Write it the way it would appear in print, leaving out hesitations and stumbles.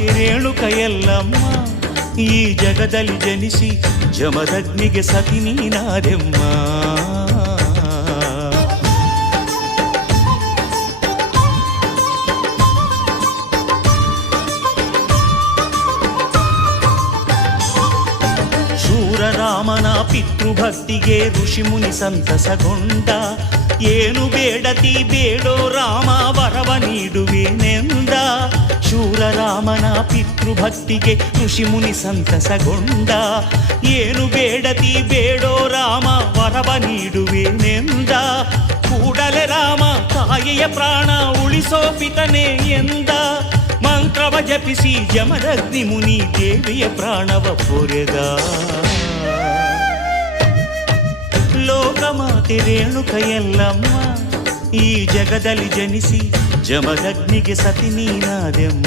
ಮಾತೆ ರೇಣುಕ ಎಲ್ಲಮ್ಮ ಈ ಜಗದಲ್ಲಿ ಜನಿಸಿ ಜಮದಗ್ನಿಗೆ ಸತಿ ನೀನಾದೆಮ್ಮ. ಶೂರರಾಮನ ಪಿತೃಭಕ್ತಿಗೆ ಋಷಿ ಮುನಿ ಸಂತಸಗೊಂಡ, ಏನು ಬೇಡತಿ ಬೇಡೋ ರಾಮ ವರವ ನೀಡುವೆನೆಂದ. ಶೂರರಾಮನ ಪಿತೃಭಕ್ತಿಗೆ ಋಷಿ ಮುನಿ ಸಂತಸಗೊಂಡ, ಏನು ಬೇಡತಿ ಬೇಡೋ ರಾಮ ವರವ ನೀಡುವೆನೆಂದ. ಕೂಡಲೇ ರಾಮ ತಾಯಿಯ ಪ್ರಾಣ ಉಳಿಸೋ ಪಿತನೆ ಎಂದ. ಮಂತ್ರವ ಜಪಿಸಿ ಜಮದಗ್ನಿ ಮುನಿ ದೇವಿಯ ಪ್ರಾಣವ ಪೊರೆದ. ಲೋಕಮಾತೆ ರೇಣುಕ ಎಲ್ಲಮ್ಮ ಈ ಜಗದಲ್ಲಿ ಜನಿಸಿ ಜಮದಗ್ನಿಗೆ ಸತಿ ನೀನಾದೆಮ್ಮ.